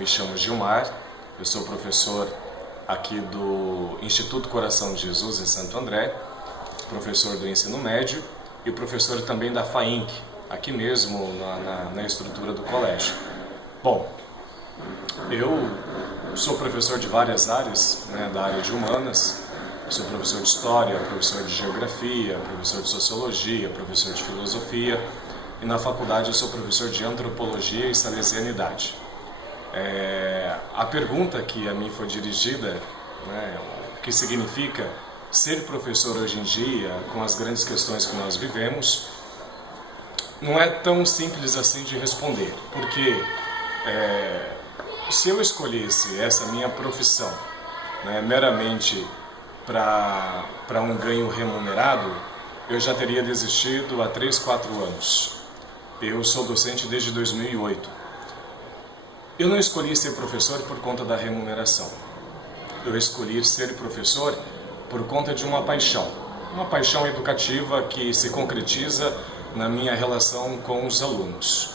me chamo Gilmar, eu sou professor aqui do Instituto Coração de Jesus em Santo André, professor do ensino médio e professor também da FAINC, aqui mesmo na estrutura do colégio. Bom, eu sou professor de várias áreas, da área de humanas, sou professor de história, professor de geografia, professor de sociologia, professor de filosofia e na faculdade eu sou professor de antropologia e salesianidade. A pergunta que a mim foi dirigida, o que significa ser professor hoje em dia, com as grandes questões que nós vivemos, não é tão simples assim de responder, porque se eu escolhesse essa minha profissão meramente para um ganho remunerado, eu já teria desistido há 3, 4 anos. Eu sou docente desde 2008. Eu não escolhi ser professor por conta da remuneração. Eu escolhi ser professor por conta de uma paixão educativa que se concretiza na minha relação com os alunos.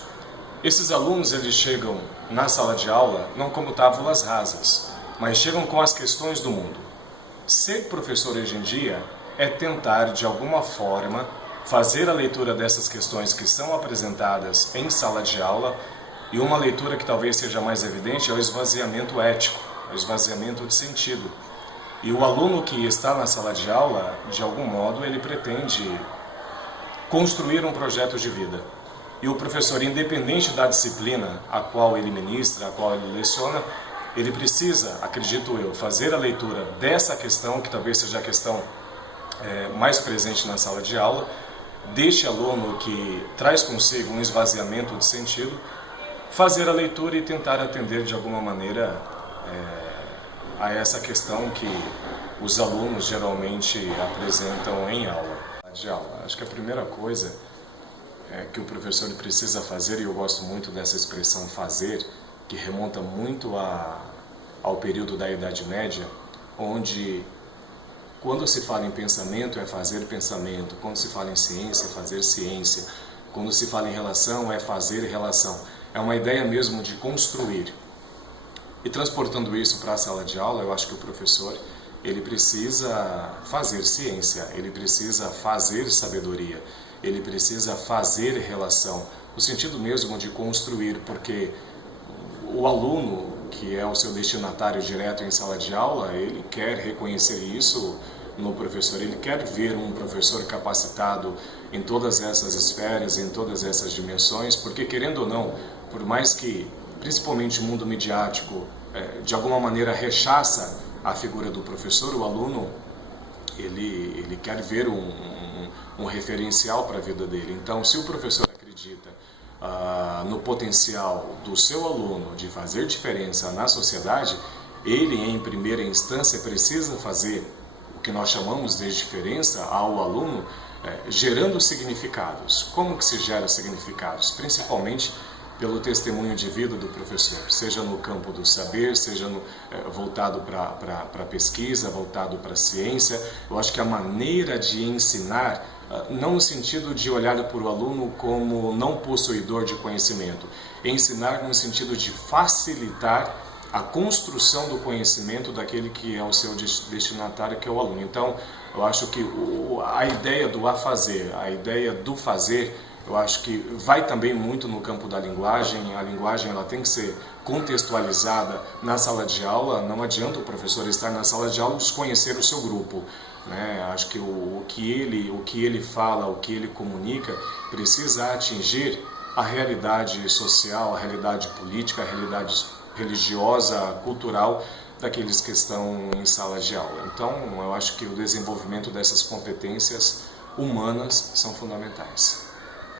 Esses alunos, eles chegam na sala de aula não como tábulas rasas, mas chegam com as questões do mundo. Ser professor hoje em dia é tentar, de alguma forma, fazer a leitura dessas questões que são apresentadas em sala de aula, e uma leitura que talvez seja mais evidente é o esvaziamento ético, o esvaziamento de sentido. E o aluno que está na sala de aula, de algum modo, ele pretende construir um projeto de vida. E o professor, independente da disciplina a qual ele ministra, a qual ele leciona, ele precisa, acredito eu, fazer a leitura dessa questão, que talvez seja a questão mais presente na sala de aula, deste aluno que traz consigo um esvaziamento de sentido, fazer a leitura e tentar atender de alguma maneira a essa questão que os alunos geralmente apresentam em aula. Acho que a primeira coisa que o professor precisa fazer, e eu gosto muito dessa expressão fazer, que remonta muito ao período da Idade Média, onde quando se fala em pensamento é fazer pensamento, quando se fala em ciência é fazer ciência, quando se fala em relação é fazer relação. É uma ideia mesmo de construir. E transportando isso para a sala de aula, eu acho que o professor ele precisa fazer ciência, ele precisa fazer sabedoria, ele precisa fazer relação, no sentido mesmo de construir, porque o aluno, que é o seu destinatário direto em sala de aula, ele quer reconhecer isso no professor, ele quer ver um professor capacitado em todas essas esferas, em todas essas dimensões, porque querendo ou não, por mais que, principalmente o mundo midiático, de alguma maneira rechaça a figura do professor, o aluno, ele quer ver um referencial para a vida dele. Então, se o professor acredita no potencial do seu aluno de fazer diferença na sociedade, ele, em primeira instância, precisa fazer o que nós chamamos de diferença ao aluno, gerando significados. Como que se gera significados? Principalmente pelo testemunho de vida do professor, seja no campo do saber, seja voltado para a pesquisa, voltado para a ciência. Eu acho que a maneira de ensinar, não no sentido de olhar para o aluno como não possuidor de conhecimento, ensinar no sentido de facilitar a construção do conhecimento daquele que é o seu destinatário, que é o aluno. Então, eu acho que a ideia do afazer, a ideia do fazer, eu acho que vai também muito no campo da linguagem. A linguagem ela tem que ser contextualizada na sala de aula. Não adianta o professor estar na sala de aula e desconhecer o seu grupo. Acho que o que ele fala, o que ele comunica, precisa atingir a realidade social, a realidade política, a realidade religiosa, cultural daqueles que estão em sala de aula. Então, eu acho que o desenvolvimento dessas competências humanas são fundamentais.